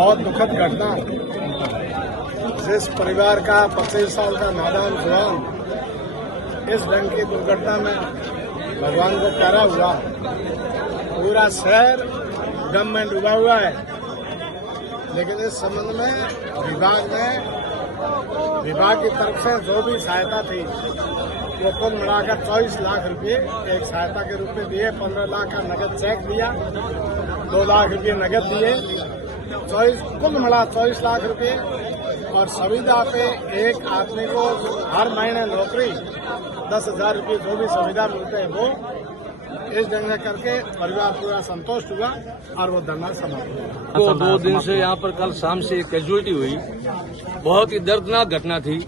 बहुत दुखद घटना। जिस परिवार का 25 साल का नादान जवान इस ढंग की दुर्घटना में भगवान को प्यारा हुआ, पूरा शहर गम में डूबा हुआ है। लेकिन इस संबंध में विभाग की तरफ से जो भी सहायता थी वो कुल मिलाकर 24 लाख रुपए एक सहायता के रूप में दिए। 15 लाख का नगद चेक दिया, 2 लाख रुपए नगद दिए, कुल मिला 24 लाख रुपए। और सुविधा पे एक आदमी को हर महीने नौकरी 10,000 रुपये जो भी सुविधा मिलते हैं वो इस ढंग से करके परिवार पूरा संतुष्ट हुआ और वो धरना समाप्त हुआ। 2 दिन से यहाँ पर कल शाम से एक कैजुअलिटी हुई, बहुत ही दर्दनाक घटना थी।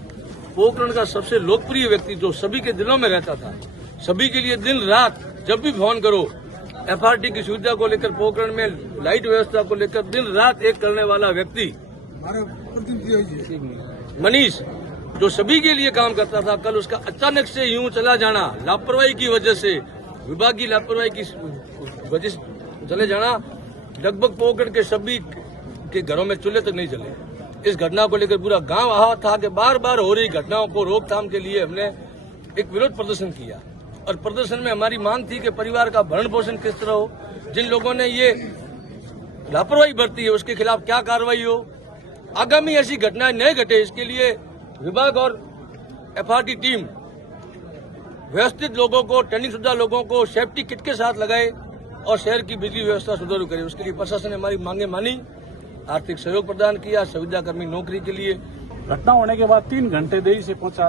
पोखरण का सबसे लोकप्रिय व्यक्ति जो सभी के दिलों में रहता था, सभी के लिए दिन रात जब भी फोन करो एफआरटी की सुविधा को लेकर, पोखरण में लाइट व्यवस्था को लेकर दिन रात एक करने वाला व्यक्ति मनीष जो सभी के लिए काम करता था, कल उसका अचानक से यूं चला जाना, लापरवाही की वजह से, विभाग की लापरवाही की वजह से चले जाना, लगभग पोखरण के सभी के घरों में चूल्हे तक नहीं चले। इस घटना को लेकर पूरा गांव आया था कि बार बार हो रही घटनाओं को रोकथाम के लिए हमने एक विरोध प्रदर्शन किया। और प्रदर्शन में हमारी मांग थी कि परिवार का भरण पोषण किस तरह हो, जिन लोगों ने ये लापरवाही बरती है उसके खिलाफ क्या कार्रवाई हो, आगामी ऐसी घटनाएं न घटे इसके लिए विभाग और एफआरटी टीम व्यवस्थित लोगों को, ट्रेनिंग शुदा लोगों को सेफ्टी किट के साथ लगाए और शहर की बिजली व्यवस्था सुचारू करे। उसके लिए प्रशासन ने हमारी मांगे मानी, आर्थिक सहयोग प्रदान किया। सुविधा कर्मी नौकरी के लिए घटना होने के बाद 3 घंटे देरी से पहुंचा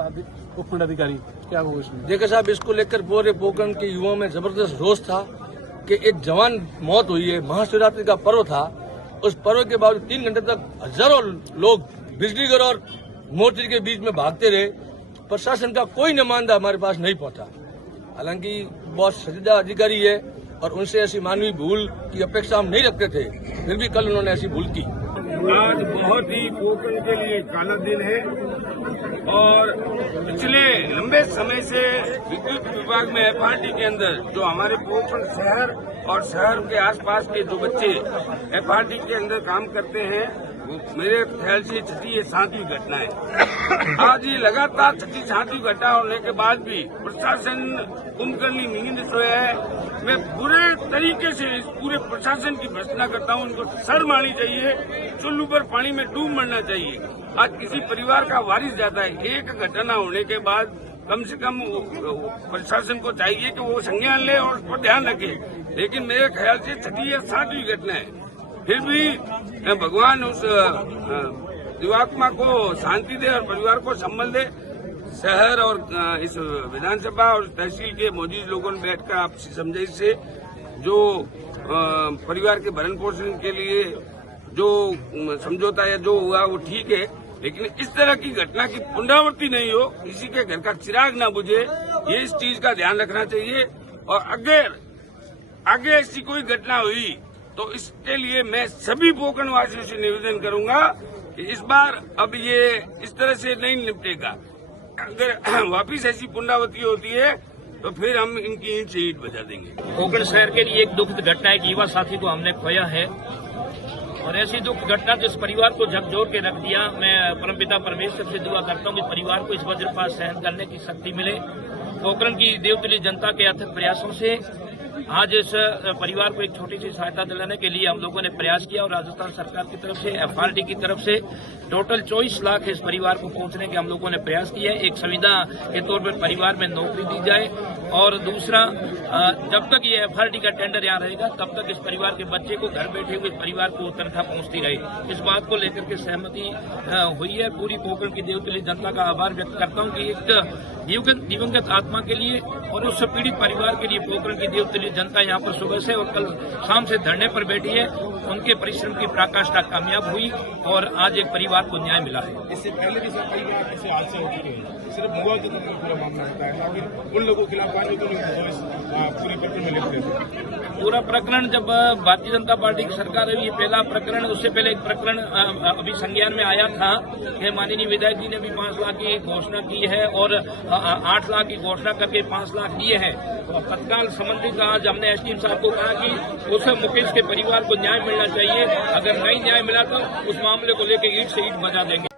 उपखंड अधिकारी, क्या हुआ इसमें? देखिए साहब, इसको लेकर पूरे पोखरण के युवाओं में जबरदस्त रोष था कि एक जवान मौत हुई है, महाशिवरात्रि का पर्व था, उस पर्व के बावजूद 3 घंटे तक हजारों लोग बिजलीघर और मोर्चे के बीच में भागते रहे। प्रशासन का कोई नुमाइंदा हमारे पास नहीं पहुंचा। हालांकि बहुत संजीदा अधिकारी है और उनसे ऐसी मानवीय भूल की अपेक्षा हम नहीं रखते थे, फिर भी कल उन्होंने ऐसी भूल की। आज बहुत ही पोखरण के लिए काला दिन है और पिछले लंबे समय से विद्युत विभाग में एफआरटी के अंदर जो हमारे पोखरण शहर और शहर के आसपास के जो बच्चे एफआरटी के अंदर काम करते हैं, वो मेरे ख्याल से 6ठी या 7वीं घटना है। आज ये लगातार 6ठी 7वीं घटना होने के बाद भी प्रशासन कुंभकर्णी नींद सोया है। मैं बुरे तरीके से इस पूरे प्रशासन की भर्त्सना करता हूँ। उनको शर्म आनी चाहिए, चुल्लू पर पानी में डूब मरना चाहिए। आज किसी परिवार का वारिस जाता है, एक घटना होने के बाद कम से कम प्रशासन को चाहिए कि वो संज्ञान ले और उस पर ध्यान रखे। लेकिन मेरे ख्याल से 6ठी या 7वीं घटना है। फिर भी भगवान उस जीवात्मा को शांति दे और परिवार को संभल दे। शहर और इस विधानसभा और तहसील के मौजूद लोगों ने बैठकर आपसी समझाइश से जो परिवार के भरण पोषण के लिए जो समझौता या जो हुआ वो ठीक है, लेकिन इस तरह की घटना की पुनरावृत्ति नहीं हो, किसी के घर का चिराग ना बुझे, ये इस चीज का ध्यान रखना चाहिए। और अगर आगे ऐसी कोई घटना हुई तो इसके लिए मैं सभी पोखरण वासियों से निवेदन करूंगा कि इस बार अब ये इस तरह से नहीं निपटेगा। अगर वापिस ऐसी पुनरावृत्ति होती है तो फिर हम इनकी ईंट से ईंट बजा देंगे। पोखरण शहर के लिए एक दुखद घटना है कि युवा साथी को हमने खोया है और ऐसी दुख घटना जिस परिवार को झकझोर के रख दिया। मैं परमपिता परमेश्वर से दुआ करता हूँ कि परिवार को इस वज्रपात सहन करने की शक्ति मिले। पोखरण की देवतुल्य जनता के अथक प्रयासों से आज इस परिवार को एक छोटी सी सहायता दिलाने के लिए हम लोगों ने प्रयास किया और राजस्थान सरकार की तरफ से, एफआरटी की तरफ से टोटल 24 लाख इस परिवार को पहुंचने के हम लोगों ने प्रयास किया है। एक सुविधा के तौर पर परिवार में नौकरी दी जाए और दूसरा, जब तक ये एफआरटी का टेंडर यहाँ रहेगा तब तक इस परिवार के बच्चे को घर बैठे हुए परिवार को तनख्वाह पहुंचती रहे। इस बात को लेकर के सहमति हुई है। पूरी पोखरण की देवतुल्य जनता का आभार व्यक्त करता हूँ कि एक दिवंगत आत्मा के लिए और उस पीड़ित परिवार के लिए पोखरण की देवतुल्य जनता यहाँ पर सुबह से और कल शाम से धरने पर बैठी है। उनके परिश्रम की पराकाष्ठा कामयाब हुई और आज एक परिवार को न्याय मिला है। इससे पहले भी ऐसे हादसे हो चुके हैं। सिर्फ मुआवजे तक का पूरा मामला होता है, ताकि उन लोगों के खिलाफ कार्रवाई तो नहीं हो, इस पूरे पत्र में लिखते हैं। पूरा प्रकरण जब भारतीय जनता पार्टी की सरकार है, ये पहला प्रकरण, उससे पहले एक प्रकरण अभी संज्ञान में आया था कि माननीय विधायक जी ने भी 5 लाख की घोषणा की है और 8 लाख की घोषणा करके 5 लाख दिए हैं। तो तत्काल संबंधित आज हमने एसडीएम साहब को कहा कि उस मुकेश के परिवार को न्याय मिलना चाहिए, अगर नहीं न्याय मिला तो उस मामले को लेकर ईंट से ईंट बजा देंगे।